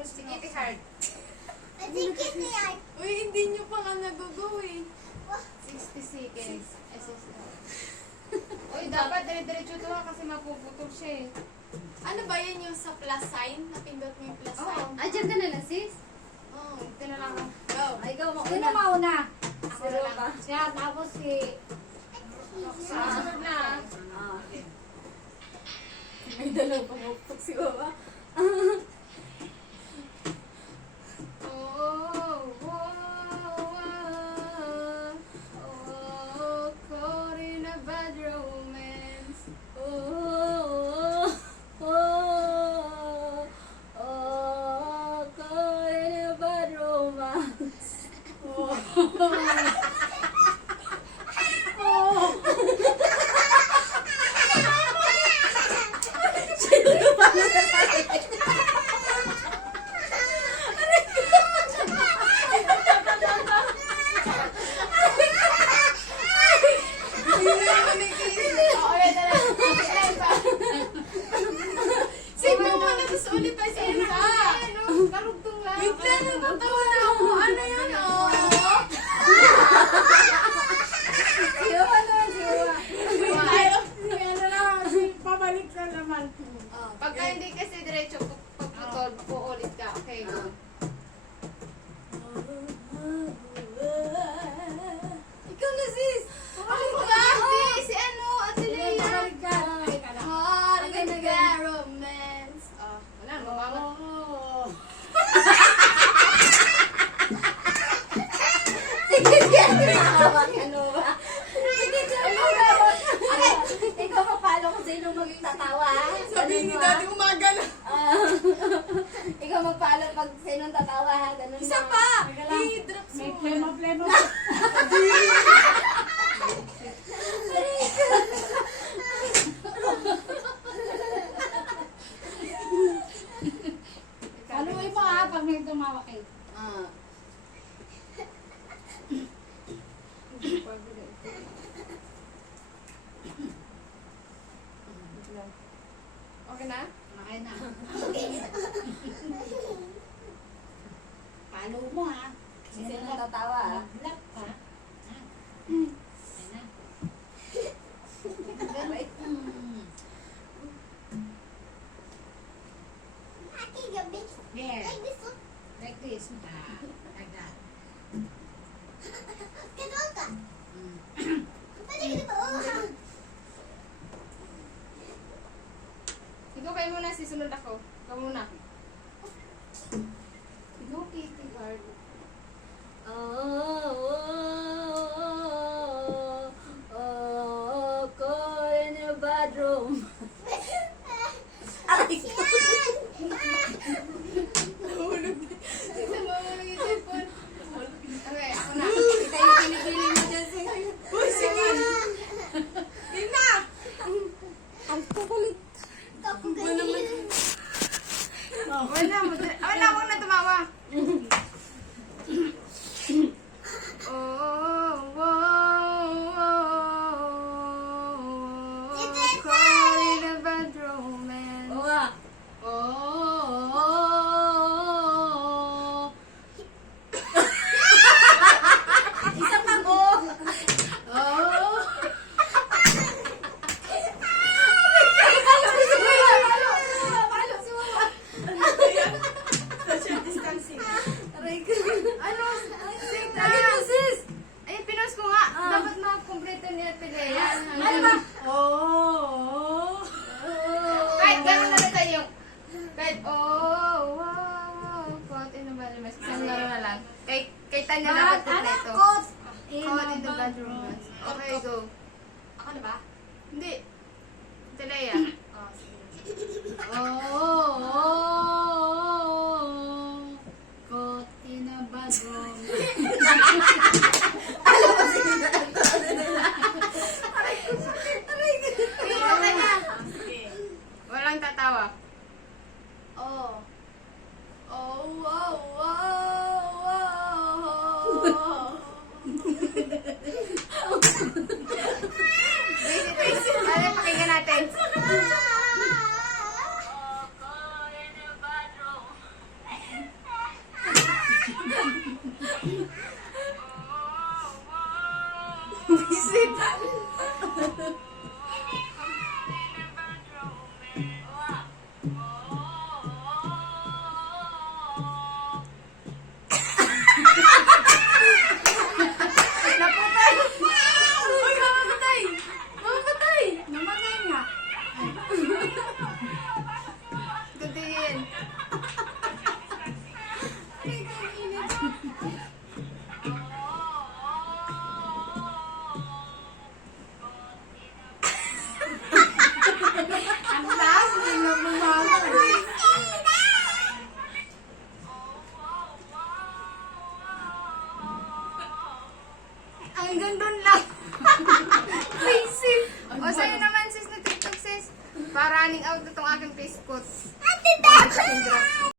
Si Kitty Heart. Si Kitty Heart. Uy, hindi nyo pa nga nagugo eh. 60 seconds. SSL. Uy, dapat dire-diretso to ha kasi mapuputol siya eh. Ano ba yan yung sa plus sign? Napindot mo yung plus sign? Ah, dyan ka na lang, sis? Oo. Ito na lang. Go. Ay, ikaw mo. Sino mauna? Ako na lang. Siya, tapos si... Sunod na. Ah. May dalaw pumupok si Baba. Caught in a bad romance. Caught in a bad romance. Signan mo na sa ulit pa siya. Karugtong lang. Wait lang, natatawa na ako. Ano yun, oh? Siyo, ano, siyo. Ano lang, si pabalik ka naman. Pagka hindi kasi diretso, pagputol, uulit ka. Okay, go. Ikaw na, sis. Ako ba? Hindi, si ano, Ate Leia. Balik ka na. Caught in a bad romance. Wala, mamamat. Oh. Sige, sige. Nakakawak, ano ba? Sige, sige. Ikaw mapalo kung sino magtatawa, ha? Sabihin ni Ganun mo, ha? Daddy, umaga na. Ikaw magpalo pag sinong tatawa, ha? Ganun Isa mo. pa! Teka lang. I-drops May mo. pleno. Haluin mo ha, pag may tumawak eh. Ah. Okay na? Okay na. Halo mo ha. Sino tatawa, ha? Mag-lock ka. Aray. Aki gabi. There. Like this one. Like this. Like that. Ganun ka. Pwede ka ba? Ikaw kayo muna, sisunod ako. Ikaw muna. Go, Kitty Heart. Caught in a bad room. Aray ko. Nahulog. Sisa mo yung cellphone. Okay, ako na. Kita yung pinipili mo dyan, sis. Uy, sige. Di na! Ang kukulit. Wala, huwag na tumawa. Caught in a bad romance. Oo nga. Isang mago. Social distancing. Aray ko. Ano? Sita! Lagi mo, sis. Ay, pinost ko nga. Dapat makakompleto ni Ate Lea. Ano ba? Oh. Kahit gano'n na rin tayo. Kahit, caught in the bad romance. Isang laro na lang. Kay Tanya dapat kompleto. Caught Caught in the bad romance. Okay, go. Ako na ba? Hindi. Ate Lea. Caught in a bad room. Alam mo, sino na ito? Aray ko. Aray ko. Okay na. Walang tatawa. Oh. Visit. Ano, pakinggan natin. ikot.